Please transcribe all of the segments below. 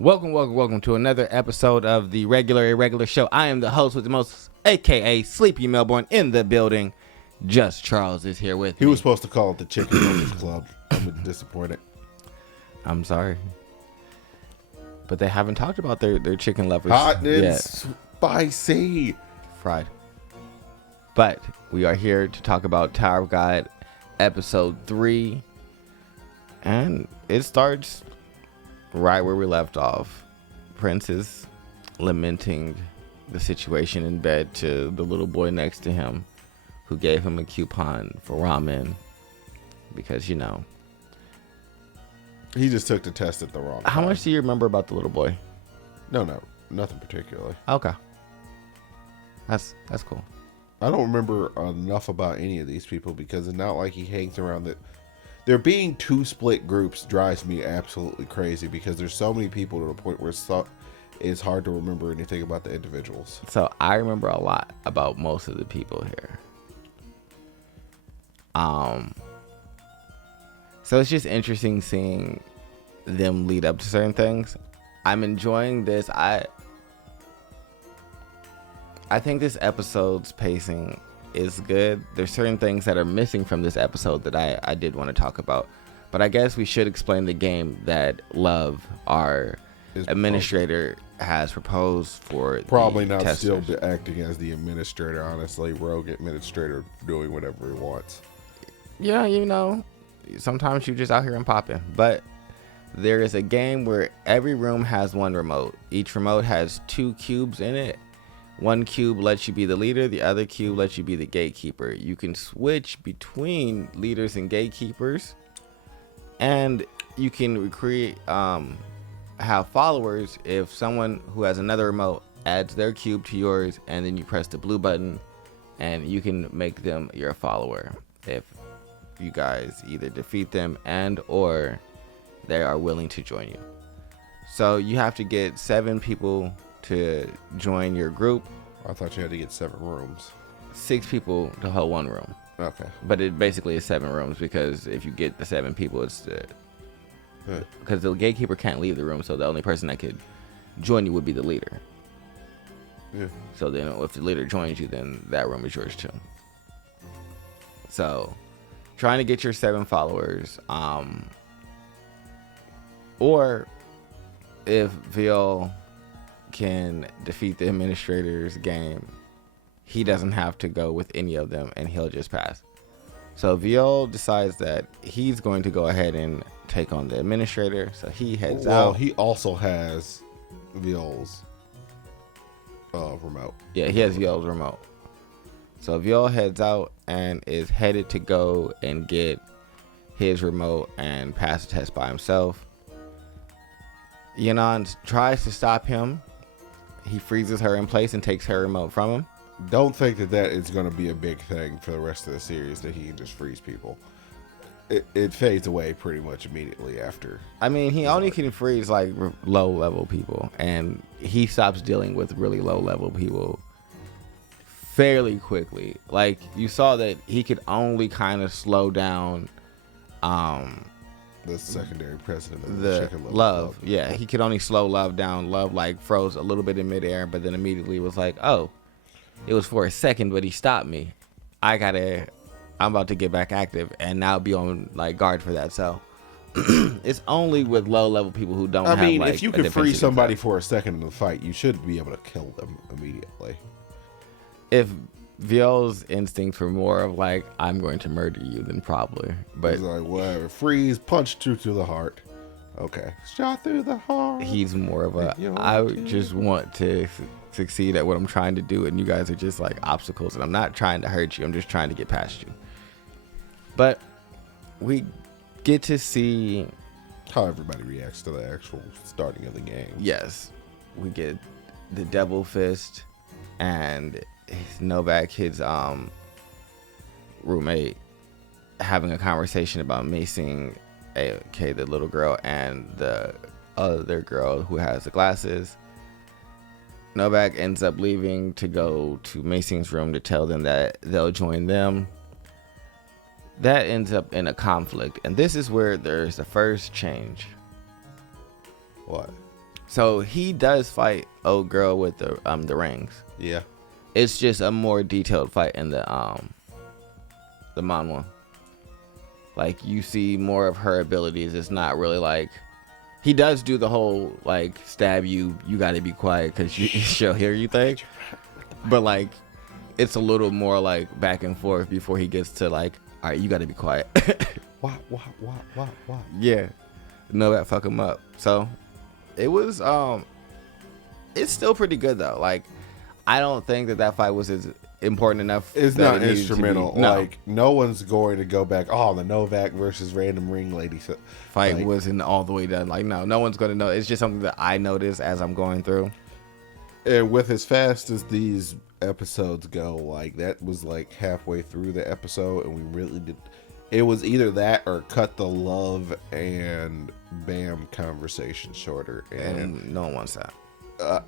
Welcome to another episode of the Irregular show. I am the host with the most, aka Sleepy Melbourne, in the building. Just Charles is here with me. He was supposed to call it the Chicken Lovers Club. I'm disappointed. I'm sorry. But they haven't talked about their chicken lovers Hot and yet. spicy. Fried. But we are here to talk about Tower of God episode 3. And it starts right where we left off. Prince is lamenting the situation in bed to the little boy next to him who gave him a coupon for ramen because, you know. He just took the test at the wrong time. How much do you remember about the little boy? No, nothing particularly. Okay. That's cool. I don't remember enough about any of these people because it's not like he hangs around the... There being two split groups drives me absolutely crazy because there's so many people to the point where it's hard to remember anything about the individuals. So I remember a lot about most of the people here. So it's just interesting seeing them lead up to certain things. I'm enjoying this. I think this episode's pacing is good. There's certain things that are missing from this episode that I did want to talk about. But I guess we should explain the game that Love, our administrator, has proposed for probably the not testers. still acting as the administrator, honestly. Rogue administrator doing whatever he wants. Yeah, you know, sometimes you're just out here and popping. But there is a game where every room has one remote. Each remote has 2 cubes in it. One cube lets you be the leader. The other cube lets you be the gatekeeper. You can switch between leaders and gatekeepers. And you can recreate, have followers if someone who has another remote adds their cube to yours. And then you press the blue button and you can make them your follower. If you guys either defeat them and or they are willing to join you. So you have to get 7 people to join your group. I thought you had to get 7 rooms. 6 people to hold 1 room. Okay. But it basically is 7 rooms because if you get the 7 people, it's because the gatekeeper can't leave the room, so the only person that could join you would be the leader. Yeah. So then if the leader joins you, then that room is yours too. So trying to get your 7 followers, or if Viol can defeat the administrator's game, he doesn't have to go with any of them and he'll just pass. So Viol decides that he's going to go ahead and take on the administrator, so he heads out. Well, he also has Viol's remote. Yeah, he has Viol's remote. So Viol heads out and is headed to go and get his remote and pass the test by himself. Yenon tries to stop him. He freezes her in place and takes her remote from him. Don't think that is going to be a big thing for the rest of the series, that he can just freeze people. It fades away pretty much immediately after. I mean, he only can freeze like low level people, and he stops dealing with really low level people fairly quickly. Like, you saw that he could only kind of slow down The secondary president of the Chicken Love. Club. Yeah, he could only slow Love down. Love like froze a little bit in midair, but then immediately was like, oh, it was for a second, but he stopped me. I'm about to get back active and now be on like guard for that. So it's only with low level people who don't have, I mean, like, if you a could freeze defensive somebody attack. for a second in the fight, you should be able to kill them immediately. If Viol's instincts were more of like, I'm going to murder you, then probably. But It's like, whatever. Freeze, punch through to the heart. Okay. Shot through the heart. he's more of a, I just want to succeed at what I'm trying to do, and you guys are just like obstacles, and I'm not trying to hurt you, I'm just trying to get past you. But we get to see how everybody reacts to the actual starting of the game. Yes, we get the Devil Fist and Novak, his roommate, having a conversation about macing AK, the little girl, and the other girl who has the glasses. Novak ends up leaving to go to Macing's room to tell them that they'll join them. That ends up in a conflict, and this is where there's the first change. What? So he does fight old girl with the rings. Yeah. It's just a more detailed fight in the manhwa. Like you see more of her abilities. It's not really like he does do the whole like stab you. You got to be quiet because she'll hear you thing. But like it's a little more like back and forth before he gets to like, all right, you got to be quiet. What? Yeah, no, that fuck him up. So it was it's still pretty good though. Like I don't think that fight was as important enough. It's that not it instrumental. No. Like no one's going to go back. Oh, the Novak versus random ring lady Fight like, wasn't all the way done. Like no one's going to know. It's just something that I notice as I'm going through. And with as fast as these episodes go, like that was like halfway through the episode, and we really did. It was either that or cut the love and Bam conversation shorter, And no one wants that.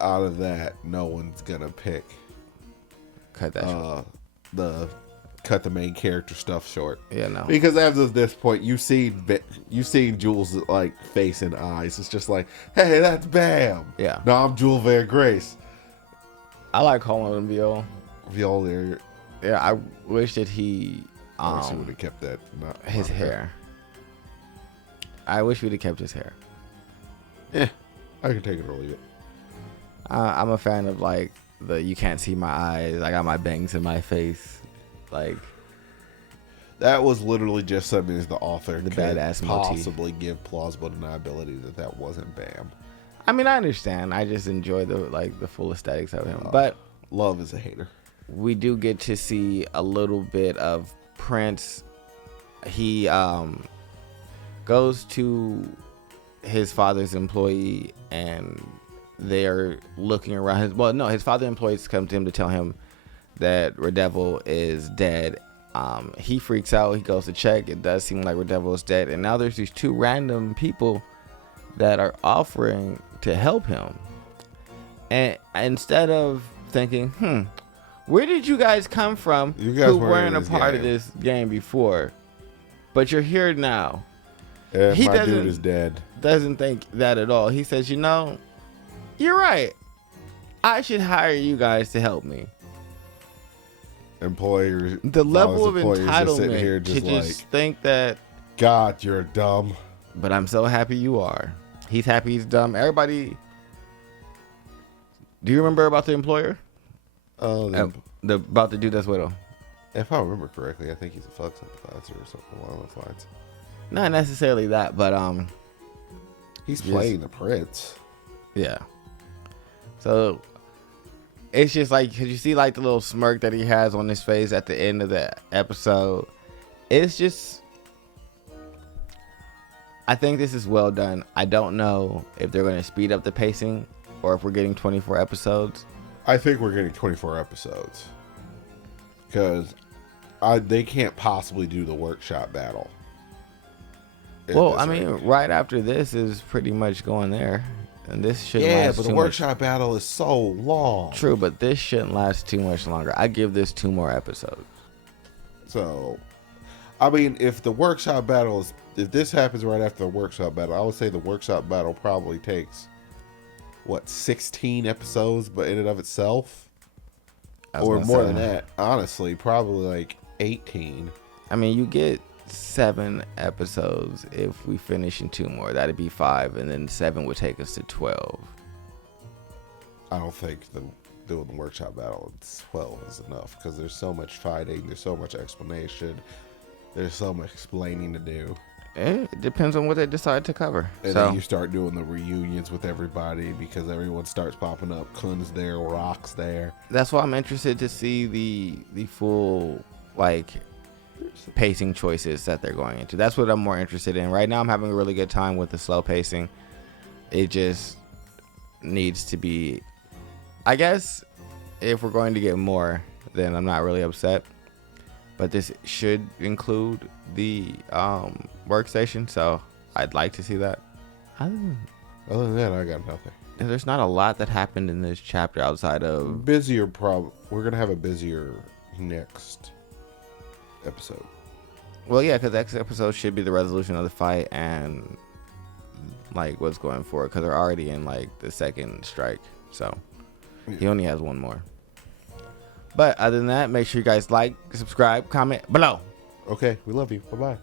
Out of that, no one's gonna pick Cut that short. cut the main character stuff short. Yeah, no. Because as of this point, you've seen Jules like face and eyes. It's just like, hey, that's Bam. Yeah. No, I'm Jewel Van Grace. I like calling him Viol. Viol there. Yeah, I wish that he I wish he would have kept that. his hair. I wish we'd have kept his hair. Yeah, I can take it or leave it. I'm a fan of like the you can't see my eyes. I got my bangs in my face. Like that was literally just something as the author the could badass possibly give plausible deniability that wasn't Bam. I mean, I understand. I just enjoy the full aesthetics of him. But love is a hater. We do get to see a little bit of Prince. He goes to his father's employee and they're looking around. His father's employees come to him to tell him that Redevil is dead. He freaks out. He goes to check. It does seem like Redevil is dead. And now there's these two random people that are offering to help him. And instead of thinking, where did you guys come from You guys who weren't weren't a in this part game. of this game before? But you're here now. And He my dude is dead. Doesn't think that at all. He says, you're right. I should hire you guys to help me. Employers. The level of employers just sitting entitlement here to just just like, think that, God, you're dumb. but I'm so happy you are. He's happy he's dumb. Everybody, do you remember about the employer? Oh, About the dude that's with him? if I remember correctly, I think he's a fuck sympathizer or something along those lines. Not necessarily that, but He's Just- playing the prince. yeah. So it's just like, cause you see like the little smirk that he has on his face at the end of the episode. It's just, I think this is well done. I don't know if they're going to speed up the pacing or if we're getting 24 episodes. I think we're getting 24 episodes because they can't possibly do the workshop battle. at Well, this I mean, rate. right after this is pretty much going there. And this shouldn't Yeah, last but too the much. workshop battle is so long. True, but this shouldn't last too much longer. I give this 2 more episodes. So, I mean, if this happens right after the workshop battle, I would say the workshop battle probably takes 16 episodes, but in and of itself, I was or gonna more say- than that. Honestly, probably like 18. I mean, you get 7 episodes if we finish in 2 more. That'd be 5, and then 7 would take us to 12. I don't think doing the workshop battle at 12 is enough because there's so much fighting, there's so much explanation, there's so much explaining to do. It depends on what they decide to cover. And So then you start doing the reunions with everybody because everyone starts popping up. Kun's there, Rock's there. that's why I'm interested to see the full like pacing choices that they're going into. That's what I'm more interested in. Right now I'm having a really good time with the slow pacing. It just needs to be, I guess if we're going to get more, then I'm not really upset. But this should include the workstation, so I'd like to see that. Other than that, I got nothing. There's not a lot that happened in this chapter outside of Busier we're gonna have a busier next episode. well, yeah, because next episode should be the resolution of the fight and like what's going forward because they're already in like the second strike. So he only has one more. But other than that, make sure you guys like, subscribe, comment below. Okay, we love you. Bye bye.